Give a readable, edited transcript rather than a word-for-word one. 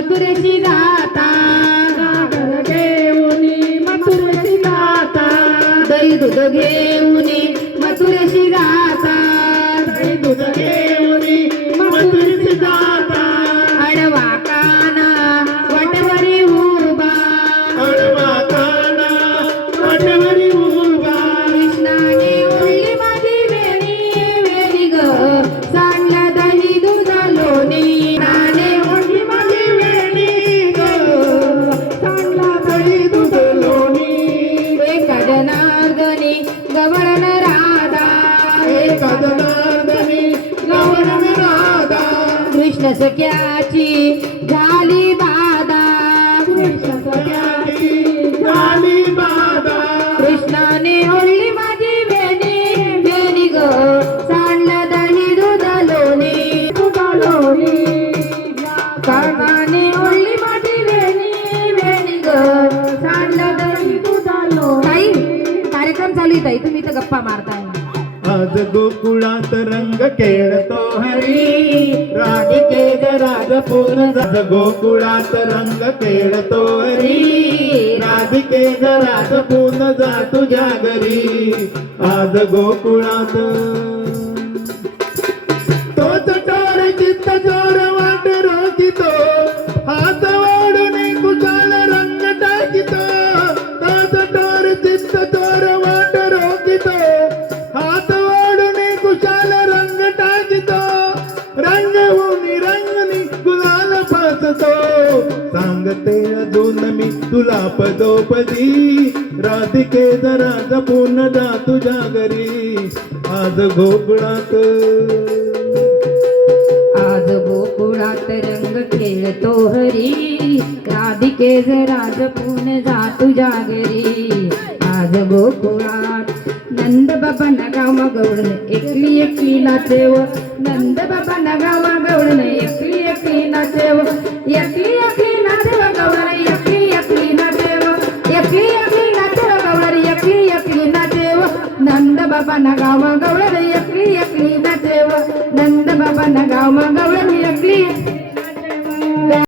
मथुरेची जाता सागर घेऊनी मथुरेची जाता दही दूध घेऊनी मथुरेची जाता दही दूध घेऊनी मथुरेची जाता अडवा काना वाटेवरी उभा अडवा काना वाटेवरी उभा कृष्णाने ओढली माझी वेणी वेणी ग सांडला दही दूध लोणी नाने ओढली माझी वेणी ग सांडला दही दूध लोणी एका जनार्दनी गवळण राधा एका जनार्दनी गवळण राधा कृष्ण सख्याची झाली बाधा कृष्ण सख्याची झाली बाधा कृष्णाने ओढली माझी वेणी वेणी ग सांडलं दही दूध लोणी लोणी काकाने ओढली माझी वेणी वेणी ग सांडलं दही दूध लोणी ताई कार्यक्रम चालू आहे ताई तुम्ही तर गप्पा मारताय आज गोकुळात रंग खेळतो हरी राधिके राज पूर्ण आज गोकुळात रंग खेळतो हरी राधिके राज पूर्ण जा तुझ्या घरी आज गोकुळात तोच चोर चित्त चोर वाट रोखितो हात वाढून कुशाल रंग टाकितो तोच चोर चित्त चोर वाट रोखितो हात वाढून कुशाल रंग टाकितो रंगवून रंगनी गुलाल फासतो सांगते अजून मी तुला पदोपदी राधिके जरा जपून जा तुझ्या घरी आज गोकुळात आज गोकुळात रंग खेळतो हरी राधिके जरा जपून जा तुझ्या घरी आज गोकुळात नंद बाबा नगावा गवळण एकली एकली नाचेव नंद बाबा नगावा गवळण एकली एकली नाचेव एकली एकली नाचेव गवळण एकली एकली नाचेव एकली एकली नाचेव गवळण एकली एकली नाचेव नंद बाबा नगावा गवळण एकली एकली नाचेव नंद बाबा नगावा गवळण एकली